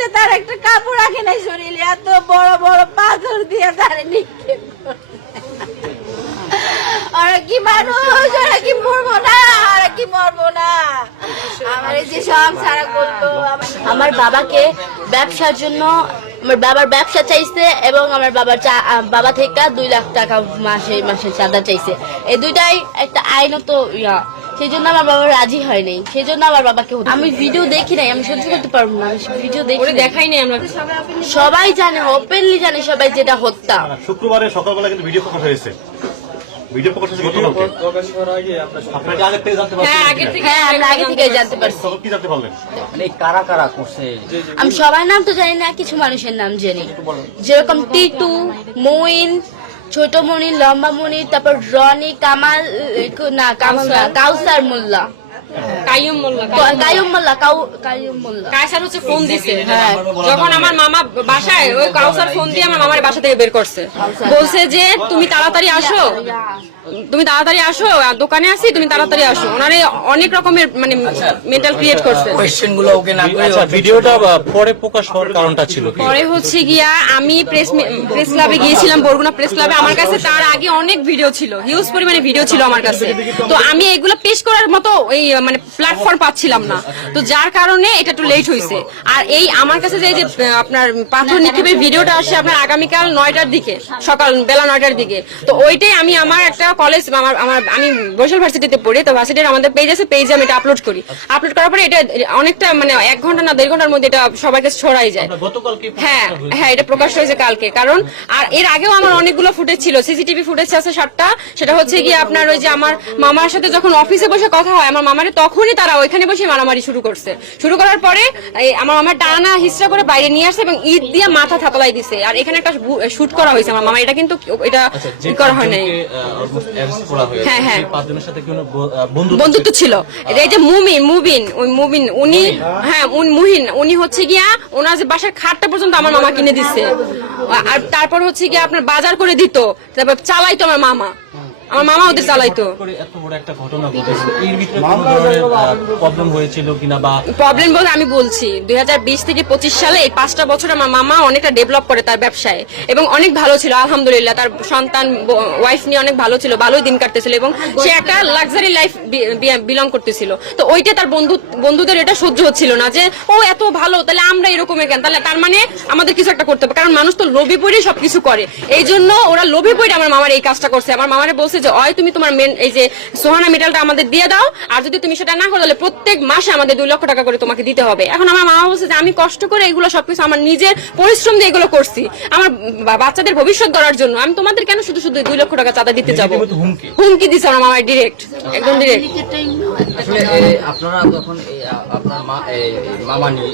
সে তার একটা কাপড় রাখে নাই শরীরে, এত বড় বড় পাথর দিয়ে তারে নিক্ষেপ করছে। ওরা কি মানুষ, ওরা কি মরবো না, ওরা কি মরবো না। আমার এই যে সব সারা করতো। আমার বাবাকে ব্যবসার জন্য, আমার বাবার ব্যবসা চাইছে এবং আমার বাবা থেকে 2 লাখ টাকা মাসে মাসে চাঁদা চাইছে। এই দুইটাই একটা আইনত ইয়া, সেই জন্য আমার বাবা রাজি হয় নাই। সেই জন্য আমার বাবাকে, আমি ভিডিও দেখি নাই, আমি সহ্য করতে পারবো না, ভিডিও দেখাই নাই। আমরা সবাই জানে, ওপেনলি জানে সবাই, যেটা হত্যা। শুক্রবারে সকালবেলা কিন্তু ভিডিও প্রকাশ হয়েছে। ভিডিও প্রকাশ হয়েছে গতকালকে। আপনারা কি আগে থেকে জানতে পারছেন? হ্যাঁ, আমরা আগে থেকে জানতে পারছি। কি জানতে পারলেন? মানে কারা কারা করছে? আমি সবার নাম তো জানি না, কিছু মানুষের নাম জানি, যেরকম টিটু, মইন, ছোট মনি, লম্বা মনি, তারপর রনি, কামাল না, কামাল না, কাউসার মোল্লা, কাইয়ুম মোল্লা, কায়সার হচ্ছে ফোন দিছে। যখন আমার মামা বাসায়, ওই কাউসার ফোন দিয়ে আমার মামার বাসা থেকে বের করছে, বলছে যে তুমি তাড়াতাড়ি আসো, তুমি তাড়াতাড়ি আসো, দোকানে আছি, তুমি তাড়াতাড়ি আসো। ওনারে অনেক রকমের মানে মেন্টাল ক্রিয়েট করছে। কোশ্চেন গুলো ওকে না করে। আচ্ছা, ভিডিওটা পরে প্রকাশ হওয়ার কারণটা ছিল কি? পরে হচ্ছে গিয়া আমি প্রেস ক্লাবে গিয়েছিলাম, বরগুনা প্রেস ক্লাবে। আমার কাছে তার আগে অনেক ভিডিও ছিল, হিউজ পরিমাণে ভিডিও ছিল আমার কাছে। তো আমি এগুলো পেশ করার মতো এই মানে প্ল্যাটফর্ম পাচ্ছিলাম না, তো যার কারণে এটা একটু লেট হয়েছে। আর এই আমার কাছে যে আপনার পাথর নিক্ষেপের ভিডিওটা আসে আপনার আগামীকাল 9টার দিকে, সকাল বেলা 9টার দিকে। তো ওইটাই আমি আমার একটা কলেজ, আমি বরিশাল ভার্সিটিতে পড়ি, তো ভার্সিটির আমাদের পেজ আছে, পেজে আমি এটা আপলোড করি। আপলোড করার পরে এটা অনেকটা মানে 1 ঘন্টা না 1.5 ঘন্টার মধ্যে এটা সবাইকে ছড়াই যায়। হ্যাঁ হ্যাঁ, এটা প্রকাশ হয়েছে কালকে। কারণ আর এর আগেও আমার অনেকগুলো ফুটেজ ছিল, সিসিটিভি ফুটেজ আছে 7টা। সেটা হচ্ছে গিয়ে আপনার ওই যে আমার মামার সাথে যখন অফিসে বসে কথা হয়, আমার মামারে তখনই তারা ওইখানে বসে মারামারি শুরু করছে। শুরু করার পরে আমার মামার টানা হিস্ট্রা করে বাইরে নিয়ে আসছে এবং ঈদ দিয়ে মাথা থাতলাই দিছে। আর এখানে একটা শুট করা হয়েছে আমার মামা, এটা কিন্তু এটা করা হয় নাই। হ্যাঁ হ্যাঁ, বন্ধুত্ব ছিল। এই যে মুবিন উনি, হ্যাঁ মুহিন, উনি হচ্ছে গিয়া ওনার যে বাসার খাটটা পর্যন্ত আমার মামা কিনে দিচ্ছে। আর তারপর হচ্ছে গিয়া আপনার বাজার করে দিত, তারপর চালাইতো আমার মামা, আমার মামা ওদের চালাইতো। এত বড় একটা ঘটনা ঘটেছে, এর ভিতরে কোনো ধরনের প্রবলেম হয়েছিল কিনা? বা প্রবলেম বলতে আমি বলছি 2020 থেকে 25 সালে এই 5টা বছর আমার মামা অনেকটা ডেভেলপ করে তার ব্যবসায় এবং অনেক ভালো ছিল আলহামদুলিল্লাহ। তার সন্তান ওয়াইফ নিয়ে অনেক ভালো ছিল, ভালোই দিন কাটতেছিল এবং সে একটা লাক্সারি লাইফ বিলং করতেছিল। তো ওইটা তার বন্ধুদের এটা সহ্য হচ্ছিল না যে ও এত ভালো, তাহলে আমরা এরকমের কেন, তাহলে তার মানে আমাদের কিছু একটা করতে হবে। কারণ মানুষ তো লোভে পড়ে সবকিছু করে, এই জন্য ওরা লোভে পড়ে আমার মামার এই কাজটা করছে। আমার মামারে বলছে যে হয় তুমি তোমার মেন এই যে সোহানা মেটালটা আমাদের দিয়ে দাও, আর যদি তুমি সেটা না করো তাহলে প্রত্যেক মাসে আমাদের 2 লক্ষ টাকা করে তোমাকে দিতে হবে। এখন আমার মামা বলছে যে আমি কষ্ট করে এগুলো সবকিছু আমার নিজের পরিশ্রম দিয়ে এগুলো করছি আমার বাচ্চাদের ভবিষ্যৎ গড়ার জন্য, আমি তোমাদের কেন শুধু শুধু 2 লক্ষ টাকা চাঁদা দিতে যাবো। হুমকি দিছে আমার মামার ডিরেক্ট, একদম ডিরেক্ট। আসলে আপনারা যখন আপনার মামা নিয়ে